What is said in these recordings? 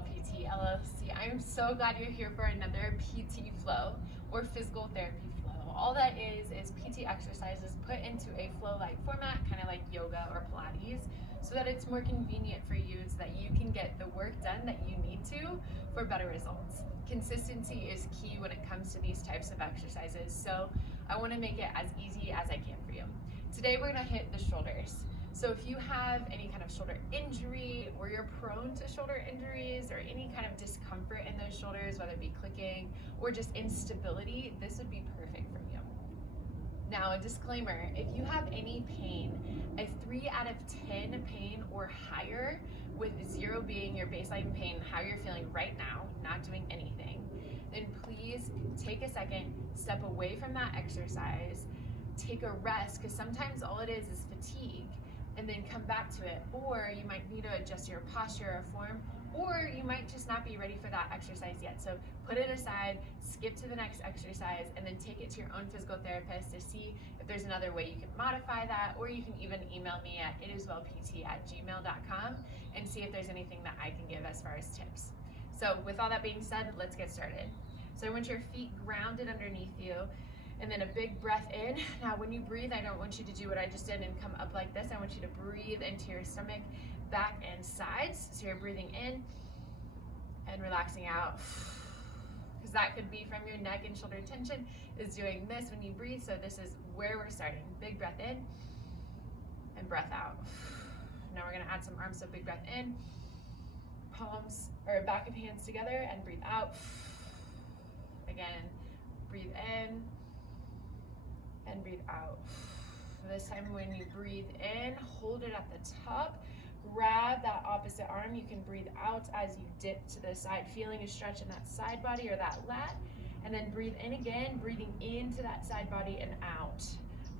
PT LLC. I'm so glad you're here for another PT flow or physical therapy flow. All that is PT exercises put into a flow-like format, kind of like yoga or Pilates, so that it's more convenient for you so that you can get the work done that you need to for better results. Consistency is key when it comes to these types of exercises, so I want to make it as easy as I can for you. Today we're going to hit the shoulders. So if you have any kind of shoulder injury or you're prone to shoulder injuries or any kind of discomfort in those shoulders, whether it be clicking or just instability, this would be perfect for you. Now, a disclaimer, if you have any pain, a 3 out of 10 pain or higher, with 0 being your baseline pain, how you're feeling right now, not doing anything, then please take a second, step away from that exercise, take a rest, because sometimes all it is fatigue, and then come back to it. Or you might need to adjust your posture or form, or you might just not be ready for that exercise yet. So put it aside, skip to the next exercise, and then take it to your own physical therapist to see if there's another way you can modify that, or you can even email me at itiswellpt@gmail.com and see if there's anything that I can give as far as tips. So with all that being said, let's get started. So I want your feet grounded underneath you, and then a big breath in. Now when you breathe, I don't want you to do what I just did and come up like this. I want you to breathe into your stomach, back and sides. So you're breathing in and relaxing out. Because that could be from your neck and shoulder tension is doing this when you breathe. So this is where we're starting. Big breath in and breath out. Now we're gonna add some arms, so big breath in, palms or back of hands together, and breathe out. Again, breathe in and breathe out. This time when you breathe in, hold it at the top, grab that opposite arm. You can breathe out as you dip to the side, feeling a stretch in that side body or that lat, and then breathe in again, breathing into that side body and out.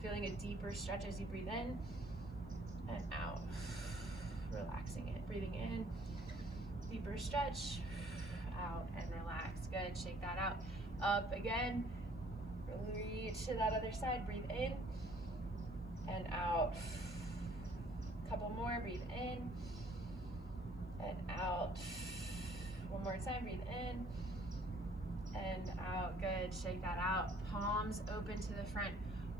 Feeling a deeper stretch as you breathe in and out. Relaxing it, breathing in, deeper stretch, out and relax. Good, shake that out. Up again. Reach to that other side, breathe in and out. Couple more, breathe in and out. One more time, breathe in and out. Good, shake that out. Palms open to the front,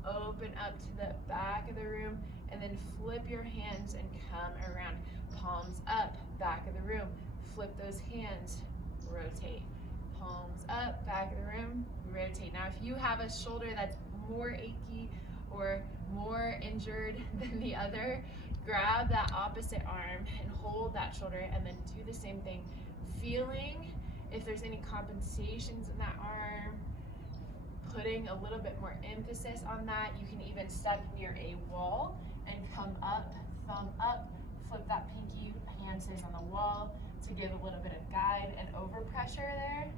open up to the back of the room, and then flip your hands and come around. Palms up, back of the room. Flip those hands, rotate. Palms up, back of the room, rotate. Now, if you have a shoulder that's more achy or more injured than the other, grab that opposite arm and hold that shoulder, and then do the same thing. Feeling if there's any compensations in that arm, putting a little bit more emphasis on that. You can even step near a wall and come up, thumb up, flip that pinky, hand stays on the wall to give a little bit of guide and overpressure there.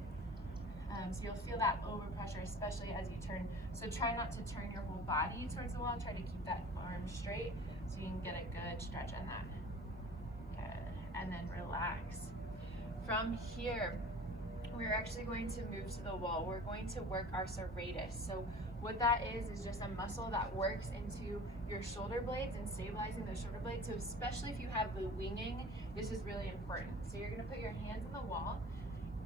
So you'll feel that overpressure, especially as you turn. So try not to turn your whole body towards the wall. Try to keep that arm straight so you can get a good stretch on that. Good. And then relax. From here, we're actually going to move to the wall. We're going to work our serratus. So what that is just a muscle that works into your shoulder blades and stabilizing those shoulder blades. So especially if you have the winging, this is really important. So you're gonna put your hands on the wall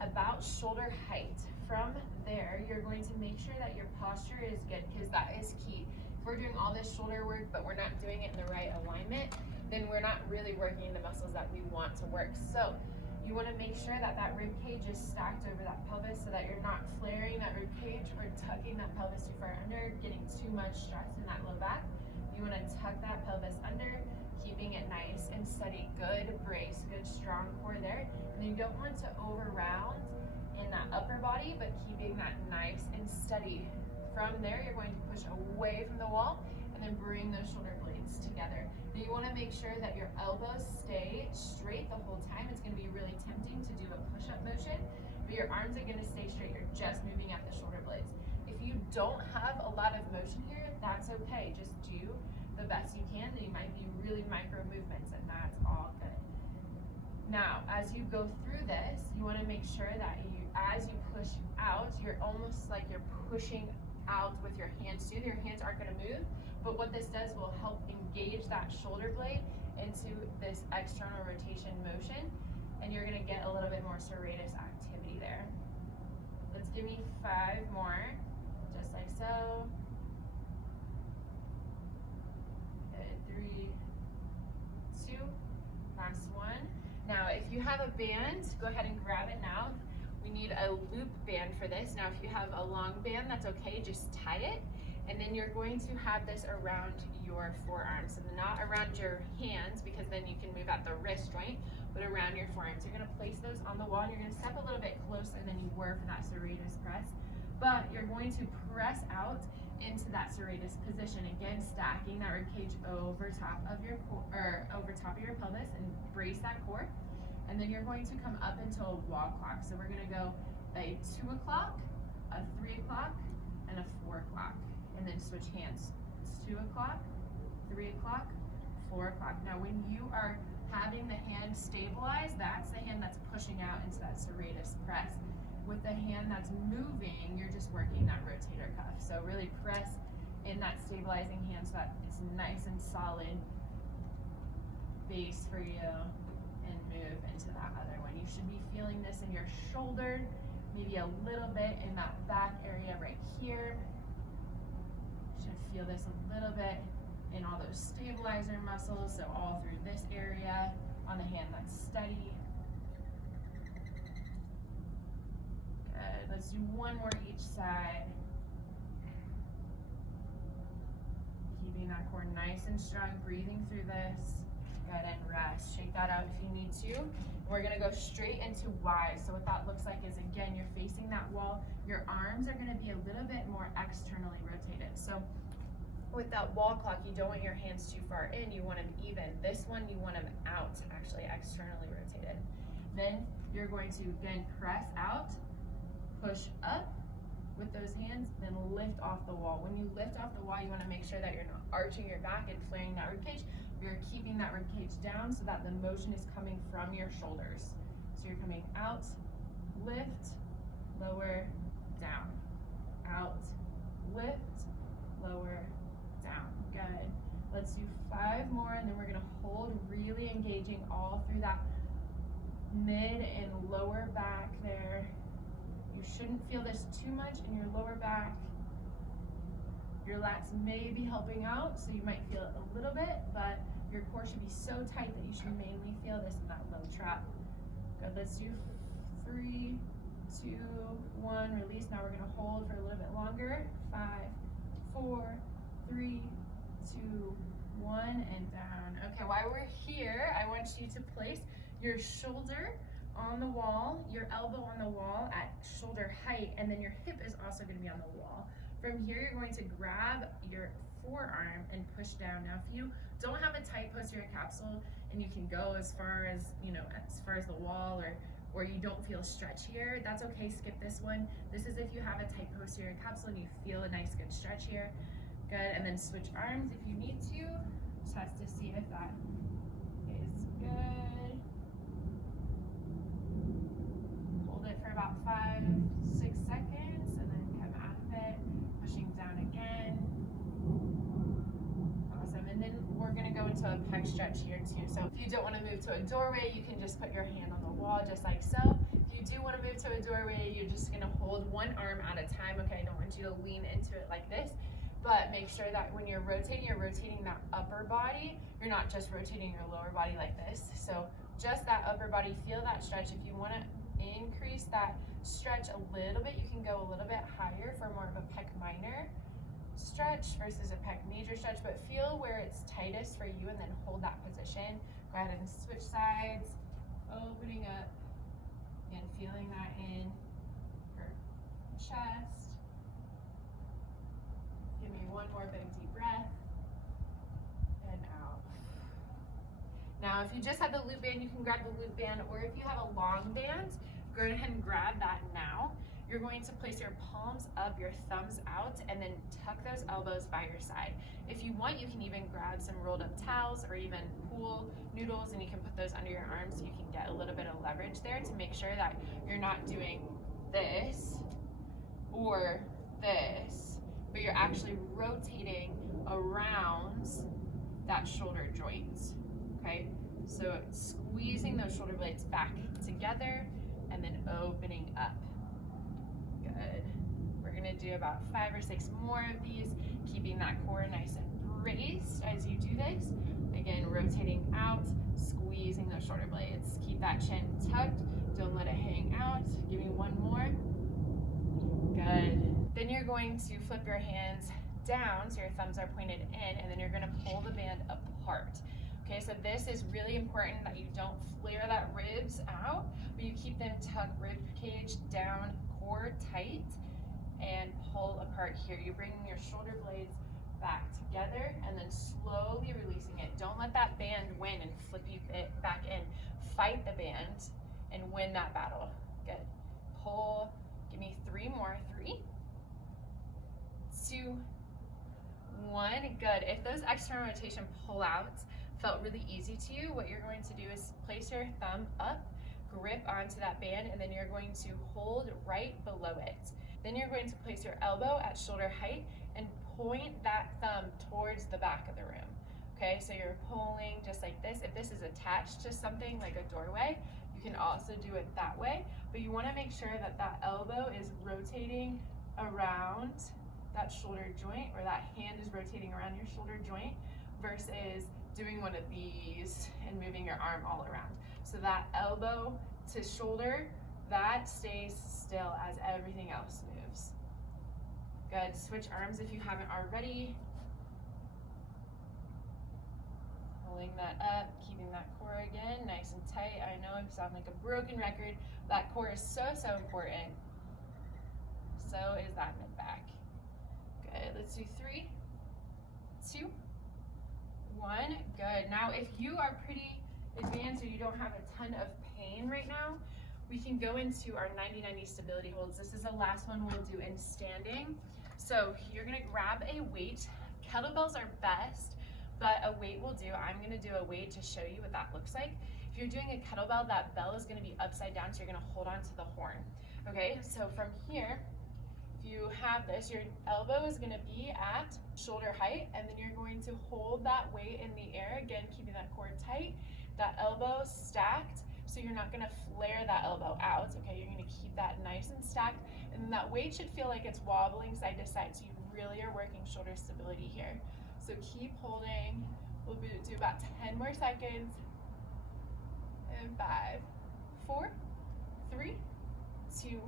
about shoulder height. From there, you're going to make sure that your posture is good, because that is key. If we're doing all this shoulder work, but we're not doing it in the right alignment, then we're not really working the muscles that we want to work. So you want to make sure that that rib cage is stacked over that pelvis so that you're not flaring that rib cage or tucking that pelvis too far under, getting too much stress in that low back. You want to tuck that pelvis under, keeping it nice and steady. Good brace, good strong core there. And you don't want to over round in that upper body, but keeping that nice and steady. From there, you're going to push away from the wall and then bring those shoulder blades together. Now you want to make sure that your elbows stay straight the whole time. It's going to be really tempting to do a push-up motion, but your arms are going to stay straight. You're just moving at the shoulder blades. If you don't have a lot of motion here, that's okay. Just do the best you can. They might be really micro movements, and that's all good. Now, as you go through this, you want to make sure that as you push out, you're almost like you're pushing out with your hands too. Your hands aren't going to move, but what this does will help engage that shoulder blade into this external rotation motion, and you're gonna get a little bit more serratus activity there. Let's give me 5 more, just like so. Good, 3, 2, last one. Now, if you have a band, go ahead and grab it now. We need a loop band for this. Now, if you have a long band, that's okay, just tie it. And then you're going to have this around your forearms, and not around your hands, because then you can move at the wrist joint, but around your forearms. You're gonna place those on the wall, and you're gonna step a little bit closer than you were for that serratus press, but you're going to press out into that serratus position. Again, stacking that rib cage over top of your over top of your pelvis and brace that core. And then you're going to come up into a wall clock. So we're gonna go a 2 o'clock, a 3 o'clock, and a 4 o'clock. And then switch hands. It's 2 o'clock, 3 o'clock, 4 o'clock. Now when you are having the hand stabilized, that's the hand that's pushing out into that serratus press. With the hand that's moving, you're just working that rotator cuff. So really press in that stabilizing hand so that it's nice and solid base for you, and move into that other one. You should be feeling this in your shoulder, maybe a little bit in that back area right here. Should feel this a little bit in all those stabilizer muscles, so all through this area on the hand that's steady. Good, let's do one more each side. Keeping that core nice and strong, breathing through this. Good, and rest. Shake that out if you need to. We're gonna go straight into Y. So what that looks like is, again, you're facing that wall. Your arms are gonna be a little bit more externally rotated. So with that wall clock, you don't want your hands too far in, you want them even. This one, you want them out, actually externally rotated. Then you're going to, again, press out, push up with those hands, then lift off the wall. When you lift off the wall, you wanna make sure that you're not arching your back and flaring that ribcage. You're keeping that ribcage down so that the motion is coming from your shoulders. So you're coming out, lift, lower, down. Out, lift, lower, down. Good. Let's do 5 more, and then we're gonna hold, really engaging all through that mid and lower back there. You shouldn't feel this too much in your lower back. Your lats may be helping out, so you might feel it a little bit, but your core should be so tight that you should mainly feel this in that low trap. Good, let's do 3, 2, 1, release. Now we're gonna hold for a little bit longer. 5, 4, 3, 2, 1, and down. Okay, while we're here, I want you to place your shoulder on the wall, your elbow on the wall at shoulder height, and then your hip is also gonna be on the wall. From here, you're going to grab your forearm and push down. Now, if you don't have a tight posterior capsule and you can go as far as, as far as the wall, or you don't feel stretch here, that's okay, skip this one. This is if you have a tight posterior capsule and you feel a nice good stretch here. Good, and then switch arms if you need to. Test to see if that is good. Hold it for about 5, 6 seconds, and then come out of it, pushing down again. Awesome, and then we're gonna go into a pec stretch here too. So if you don't wanna move to a doorway, you can just put your hand on the wall just like so. If you do wanna move to a doorway, you're just gonna hold one arm at a time, okay? I don't want you to lean into it like this, but make sure that when you're rotating that upper body. You're not just rotating your lower body like this. So just that upper body, feel that stretch. If you wanna increase that stretch a little bit, you can go a little bit higher for more of a pec minor stretch versus a pec major stretch, but feel where it's tightest for you and then hold that position. Go ahead and switch sides, opening up and feeling that in your chest. Give me one more big deep breath and out. Now, if you just have the loop band, you can grab the loop band, or if you have a long band, go ahead and grab that now. You're going to place your palms up, your thumbs out, and then tuck those elbows by your side. If you want, you can even grab some rolled up towels or even pool noodles, and you can put those under your arms so you can get a little bit of leverage there to make sure that you're not doing this or this, but you're actually rotating around that shoulder joint, okay? So squeezing those shoulder blades back together and then opening up. Good. We're gonna do about 5 or 6 more of these, keeping that core nice and braced as you do this. Again, rotating out, squeezing those shoulder blades. Keep that chin tucked, don't let it hang out. Give me one more. Good. Then you're going to flip your hands down, so your thumbs are pointed in, and then you're gonna pull the band apart. Okay, so this is really important that you don't flare that ribs out, but you keep them tucked, rib cage down, core tight, and pull apart here. You're bringing your shoulder blades back together and then slowly releasing it. Don't let that band win and flip you back in. Fight the band and win that battle. Good. Pull. Give me 3 more. 3, 2, 1. Good. If those external rotation pullouts felt really easy to you, what you're going to do is place your thumb up, grip onto that band, and then you're going to hold right below it. Then you're going to place your elbow at shoulder height and point that thumb towards the back of the room. Okay, so you're pulling just like this. If this is attached to something like a doorway, you can also do it that way, but you want to make sure that that elbow is rotating around that shoulder joint, or that hand is rotating around your shoulder joint, versus doing one of these and moving your arm all around. So that elbow to shoulder, that stays still as everything else moves. Good. Switch arms if you haven't already. Pulling that up, keeping that core again nice and tight. I know I sound like a broken record. That core is so important. So is that mid back. Good. Let's do 3, 2, 1. Good. Now, if you are pretty advanced or you don't have a ton of pain right now, we can go into our 90-90 stability holds. This is the last one we'll do in standing. So you're gonna grab a weight. Kettlebells are best, but a weight will do. I'm gonna do a weight to show you what that looks like. If you're doing a kettlebell, that bell is gonna be upside down, so you're gonna hold on to the horn. Okay, so from here, if you have this, your elbow is gonna be at shoulder height, and then you're going to hold that weight in the air, again, keeping that core tight, that elbow stacked, so you're not gonna flare that elbow out, okay? You're gonna keep that nice and stacked, and then that weight should feel like it's wobbling side to side, so you really are working shoulder stability here. So keep holding. We'll do about 10 more seconds. And 5, 4, 3, 2,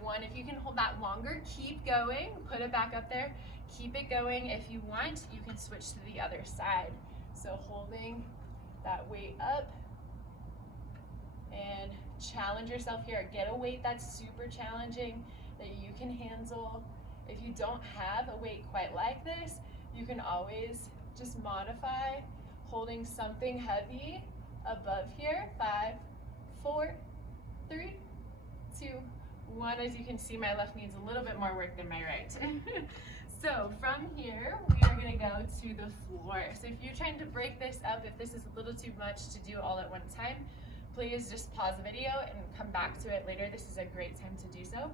1. If you can hold that longer, keep going. Put it back up there. Keep it going. If you want, you can switch to the other side. So holding that weight up. And challenge yourself here. Get a weight that's super challenging that you can handle. If you don't have a weight quite like this, you can always just modify holding something heavy above here. 5, 4, 3, 2, 1. As you can see, my left needs a little bit more work than my right. So from here, we are gonna go to the floor. So if you're trying to break this up, if this is a little too much to do all at one time, please just pause the video and come back to it later. This is a great time to do so.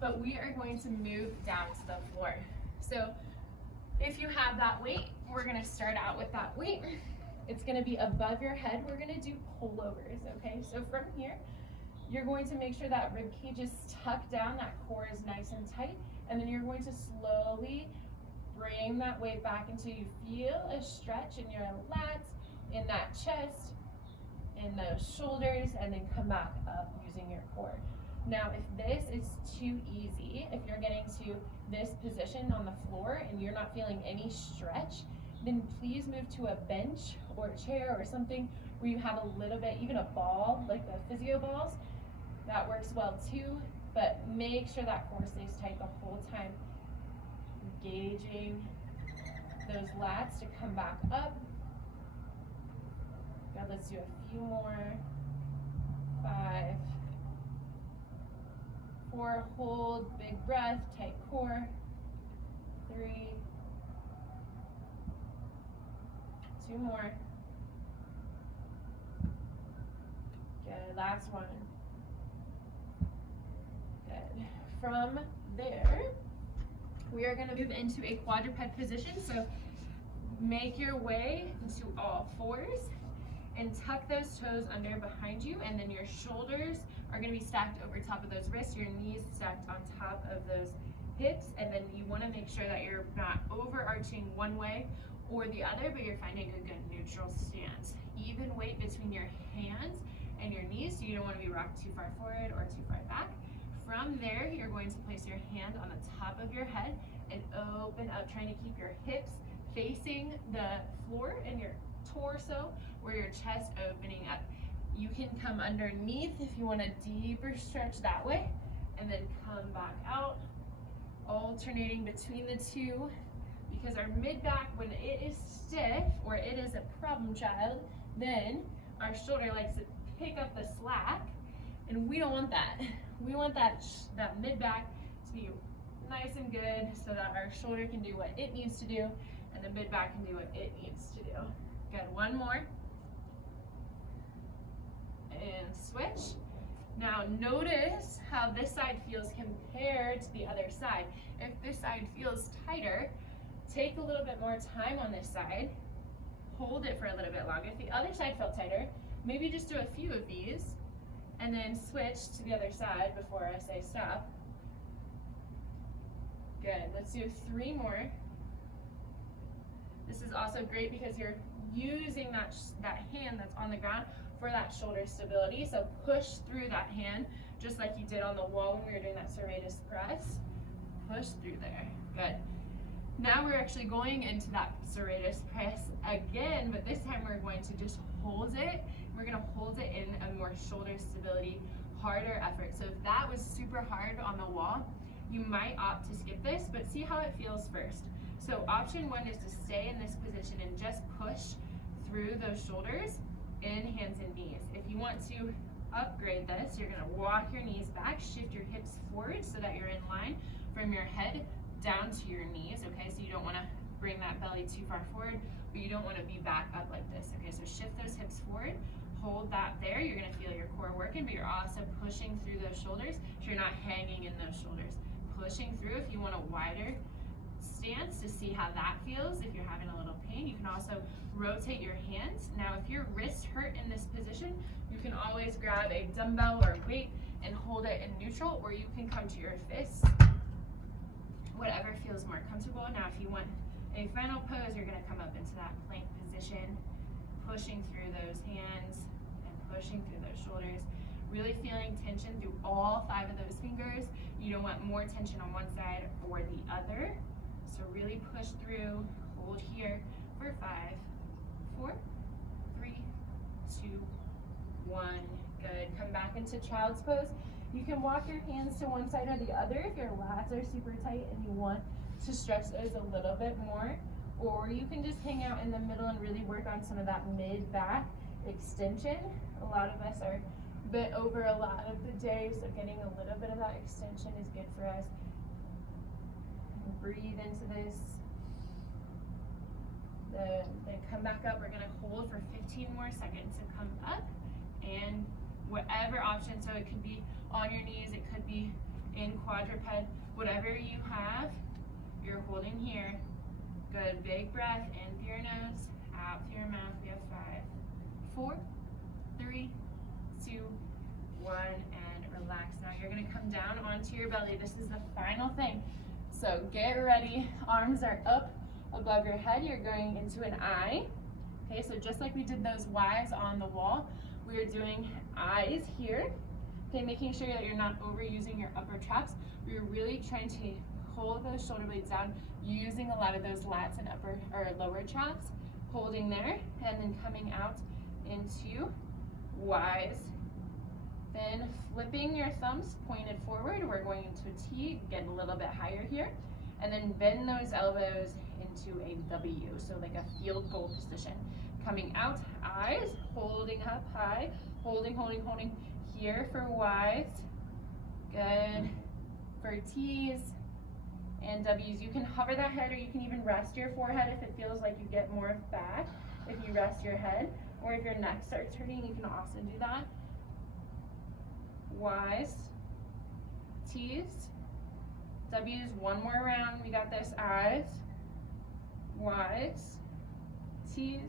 But we are going to move down to the floor. So if you have that weight, we're gonna start out with that weight. It's gonna be above your head. We're gonna do pullovers, okay? So from here, you're going to make sure that rib cage is tucked down, that core is nice and tight, and then you're going to slowly bring that weight back until you feel a stretch in your lats, in that chest, in those shoulders, and then come back up using your core. Now, if this is too easy, if you're getting to this position on the floor and you're not feeling any stretch, then please move to a bench or a chair or something where you have a little bit, even a ball, like the physio balls. That works well too, but make sure that core stays tight the whole time. Engaging those lats to come back up. Good, let's do a few more. 5, 4, hold, big breath, tight core. 3, 2 more. Good, last one. Good. From there, we are gonna move into a quadruped position. So make your way into all fours and tuck those toes under behind you, and then your shoulders are gonna be stacked over top of those wrists, your knees stacked on top of those hips, and then you wanna make sure that you're not overarching one way or the other, but you're finding a good neutral stance. Even weight between your hands and your knees, so you don't wanna be rocked too far forward or too far back. From there, you're going to place your hand on the top of your head and open up, trying to keep your hips facing the floor and your torso, where your chest opening up. You can come underneath if you want a deeper stretch that way, and then come back out, alternating between the two, because our mid-back, when it is stiff or it is a problem child, then our shoulder likes to pick up the slack, and we don't want that. We want that mid-back to be nice and good so that our shoulder can do what it needs to do and the mid-back can do what it needs to do. Good, one more. And switch. Now notice how this side feels compared to the other side. If this side feels tighter, take a little bit more time on this side. Hold it for a little bit longer. If the other side felt tighter, maybe just do a few of these and then switch to the other side before I say stop. Good, let's do 3 more. This is also great because you're using that hand that's on the ground for that shoulder stability. So push through that hand, just like you did on the wall when we were doing that serratus press. Push through there, good. Now we're actually going into that serratus press again, but this time we're going to just hold it. We're gonna hold it in a more shoulder stability, harder effort. So if that was super hard on the wall, you might opt to skip this, but see how it feels first. So option 1 is to stay in this position and just push through those shoulders in hands and knees. If you want to upgrade this, you're gonna walk your knees back, shift your hips forward so that you're in line from your head down to your knees, okay? So you don't wanna bring that belly too far forward, but you don't wanna be back up like this, okay? So shift those hips forward, hold that there. You're gonna feel your core working, but you're also pushing through those shoulders, so you're not hanging in those shoulders. Pushing through. If you want a wider stance to see how that feels, if you're having a little pain, you can also rotate your hands. Now, if your wrists hurt in this position, you can always grab a dumbbell or weight and hold it in neutral, or you can come to your fists, whatever feels more comfortable. Now, if you want a final pose, you're gonna come up into that plank position, pushing through those hands and pushing through those shoulders, really feeling tension through all 5 of those fingers. You don't want more tension on one side or the other. So really push through, hold here for 5, 4, 3, 2, 1. Good, come back into child's pose. You can walk your hands to one side or the other if your lats are super tight and you want to stretch those a little bit more. Or you can just hang out in the middle and really work on some of that mid-back extension. A lot of us are bit over a lot of the day, so getting a little bit of that extension is good for us. Breathe into this. Then come back up. We're gonna hold for 15 more seconds to come up, and whatever option, so it could be on your knees, it could be in quadruped, whatever you have, you're holding here. Good, big breath in through your nose, out through your mouth. We have 5, 4, 3, 2, 1, and relax. Now you're gonna come down onto your belly. This is the final thing. So get ready, arms are up above your head. You're going into an I. Okay, so just like we did those Ys on the wall, we are doing I's here. Okay, making sure that you're not overusing your upper traps. We're really trying to hold those shoulder blades down, using a lot of those lats and upper or lower traps, holding there, and then coming out into Y's. Then flipping your thumbs pointed forward, we're going into a T, get a little bit higher here, and then bend those elbows into a W, so like a field goal position. Coming out, I's, holding up high, holding here for Y's. Good. For T's and W's, you can hover that head, or you can even rest your forehead if it feels like you get more back. If you rest your head, or if your neck starts hurting, you can also do that. Y's, T's, W's, one more round, we got this. I's, Y's, T's,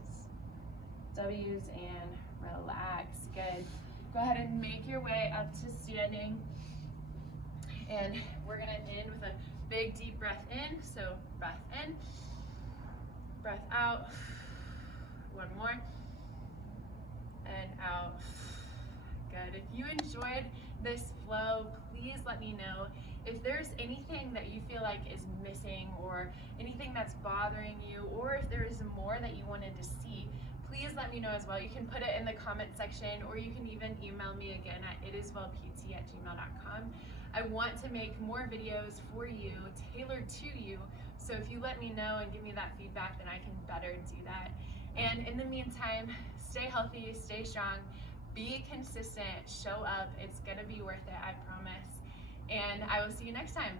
W's and relax. Good. Go ahead and make your way up to standing. And we're gonna end with a big deep breath in. So breath in, breath out. One more. And out. Good. If you enjoyed this flow, please let me know. If there's anything that you feel like is missing or anything that's bothering you, or if there is more that you wanted to see, please let me know as well. You can put it in the comment section, or you can even email me again at itiswellpt@gmail.com. I want to make more videos for you, tailored to you. So if you let me know and give me that feedback, then I can better do that. And in the meantime, stay healthy, stay strong, be consistent, show up. It's gonna be worth it, I promise. And I will see you next time.